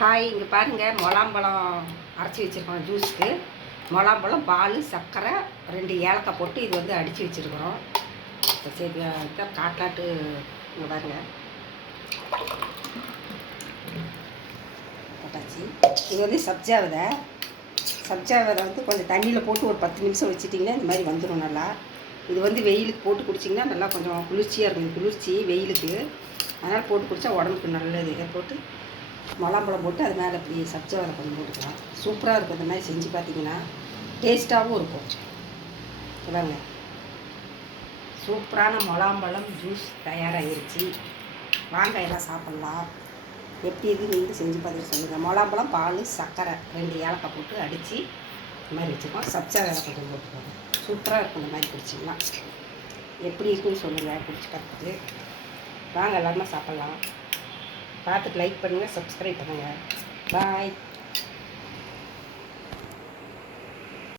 Hi, இங்கே பாருங்கள், முலாம்பழம் அரைச்சி வச்சுருக்கோம் ஜூஸுக்கு. முலாம்பழம், பால், சர்க்கரை, 2 ஏலக்காய் போட்டு இது வந்து அடித்து வச்சுருக்குறோம். சரி காட்டாட்டு இங்கே பாருங்கள் போட்டாச்சு. இது வந்து சப்ஜா விதை வந்து கொஞ்சம் தண்ணியில் போட்டு ஒரு 10 நிமிஷம் வச்சுட்டிங்கன்னா இந்த மாதிரி வந்துடும் நல்லா. இது வந்து வெயிலுக்கு போட்டு குடிச்சிங்கன்னா நல்லா கொஞ்சம் குளிர்ச்சியாக இருக்கும். குளிர்ச்சி வெயிலுக்கு, அதனால் போட்டு குடித்தா உடம்புக்கு நல்லது. இதை போட்டு முலாம்பழம் போட்டு அது மேலே இப்படி சப்ஜா விதை கொஞ்சம் போட்டுக்கலாம். சூப்பராக இருக்கும். இந்த மாதிரி செஞ்சு பார்த்தீங்கன்னா டேஸ்ட்டாகவும் இருக்கும். சொல்லுங்க, சூப்பரான முலாம்பழம் ஜூஸ் தயாராகிருச்சு. வாங்க எல்லாம் சாப்பிட்லாம். எப்படி இது நீங்கள் செஞ்சு பார்த்துட்டு சொல்லுங்கள். முலாம்பழம், பால், சர்க்கரை, 2 ஏலக்காய் போட்டு அடித்து இந்த மாதிரி வச்சுருக்கோம். சப்ஜா விதை கொஞ்சம் போட்டுக்கோங்க. சூப்பராக இருக்கும். இந்த மாதிரி குடிச்சிங்கன்னா எப்படி இருக்குன்னு சொல்லுங்கள். குடிச்சு பார்த்துட்டு வாங்க எல்லாருமே சாப்பிட்லாம். பார்த்துட்டு லைக் பண்ணுங்கள், சப்ஸ்கிரைப் பண்ணுங்கள். பாய்.